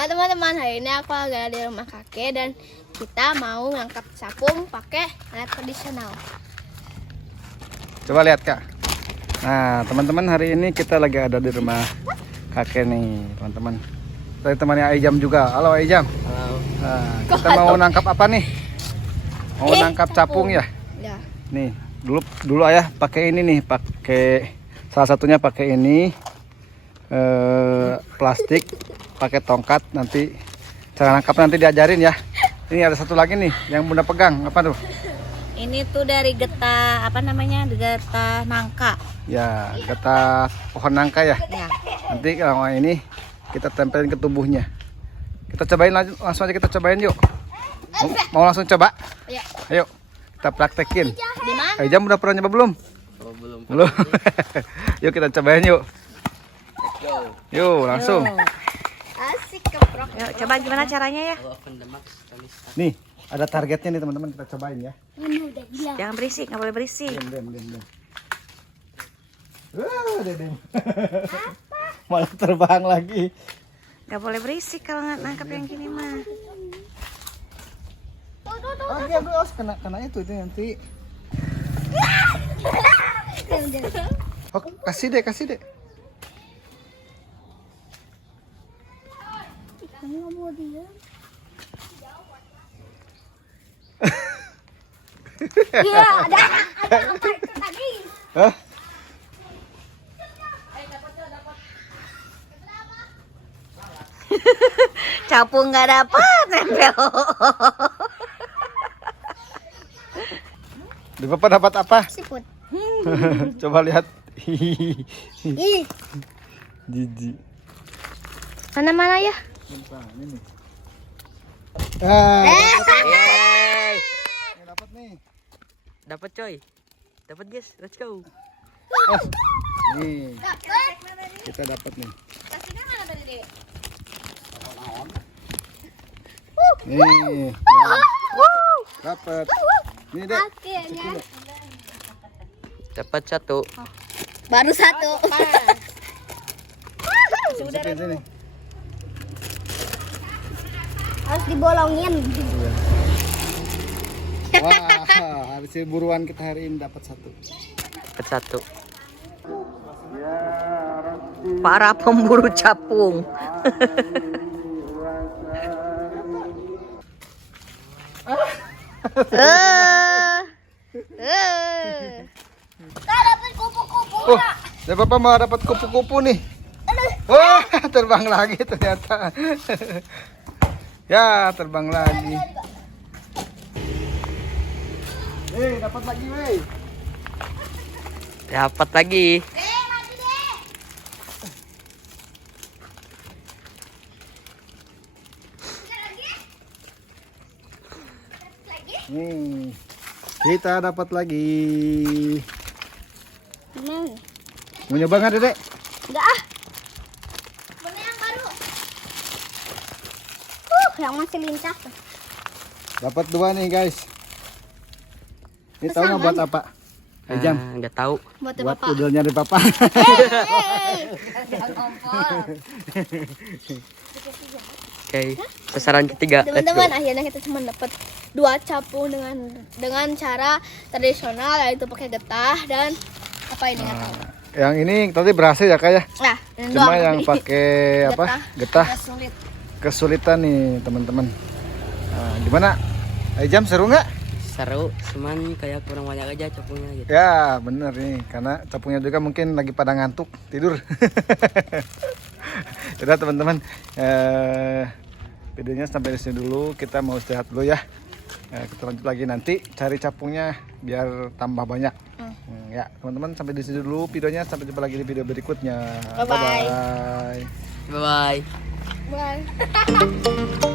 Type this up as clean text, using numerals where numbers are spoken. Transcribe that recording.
Nah teman-teman, hari ini aku lagi ada di rumah kakek dan kita mau ngangkat capung pakai alat tradisional. Coba lihat Kak. Nah teman-teman, hari ini kita lagi ada di rumah kakek nih teman-teman. Tadi temannya Aijam juga. Halo Aijam. Halo. Nah, kita mau nangkap apa nih? Mau nangkap capung ya? Ya. Nih dulu ayah pakai ini nih, pakai salah satunya pakai ini plastik, pakai tongkat. Nanti cara nangkap nanti diajarin ya. Ini ada satu lagi nih yang bunda pegang, apa tuh? Ini tuh dari getah apa namanya? Getah nangka. Ya, getah pohon nangka ya. Ya. Nanti kalau ini kita tempelin ke tubuhnya. Kita cobain langsung aja, kita cobain yuk. Mau langsung coba? Ya. Ayo, kita praktekin. Di mana? Aijam udah pernah nyoba belum? Oh, belum. Belum. Yuk kita cobain yuk. Yo. Yuk langsung. Asik keprok. Yuk, coba gimana caranya ya? Kalau open the max kami start. Nih, ada targetnya nih teman-teman, kita cobain ya. Jangan berisik, nggak boleh berisik. Diam. Dedeng. Malah terbang lagi. Nggak boleh berisik kalau nggak nangkap yang gini mah. Oke, kena itu nanti. Oh, kasih deh. Iya, ada apa itu tadi? Hah? Capung nggak dapat nempel. Di Bapak dapat apa? Siput. Coba lihat. Ih, Jijik. mana ya? Yeay. Dapat nih. Dapat coy. Dapat guys, let's go. Nih, kita dapat nih. Kasihnya mana tadi, Dek? Nih, dapat. Nih dek. Akhirnya. Dapat satu. Baru satu. Masukin sini. Harus dibolongin. Wah, hasil buruan kita hari ini dapat satu. Dapat satu. Para pemburu capung. Dapat kupu-kupu. Oh, dan Bapak mau dapat kupu-kupu nih. Wah, terbang lagi ternyata. Ya, terbang lagi. Dapat lagi, weh. Dapat lagi. Nih, kita dapat lagi. Gimana? Mau nyoba nggak, Dedek? Enggak ah. Mana yang baru? Yang masih lincah. Dapat dua nih, guys. Ini tahu nggak buat apa? Jam. Nggak tahu. Buat Buat Bapak. udelnya dari Papa. Oke, sasaran ketiga. Let's go. Teman-teman, akhirnya kita cuma dapat 2 capung dengan cara tradisional, yaitu pakai getah dan apa ini nggak tahu. Yang ini tadi berhasil ya, Kak ya? Nah, ini Cuma doang. yang pakai apa? Getah Agak sulit. kesulitan nih, teman-teman. Nah, gimana? Jam seru nggak? Seru, cuman kayak kurang banyak aja capungnya gitu. Ya, bener nih. Karena capungnya juga mungkin lagi pada ngantuk, tidur. Udah teman-teman, videonya sampai di sini dulu. Kita mau istirahat dulu ya. Kita lanjut lagi nanti cari capungnya biar tambah banyak. Ya, teman-teman sampai di sini dulu videonya. Sampai jumpa lagi di video berikutnya. Bye-bye. Bye-bye. Bye bye. Bye.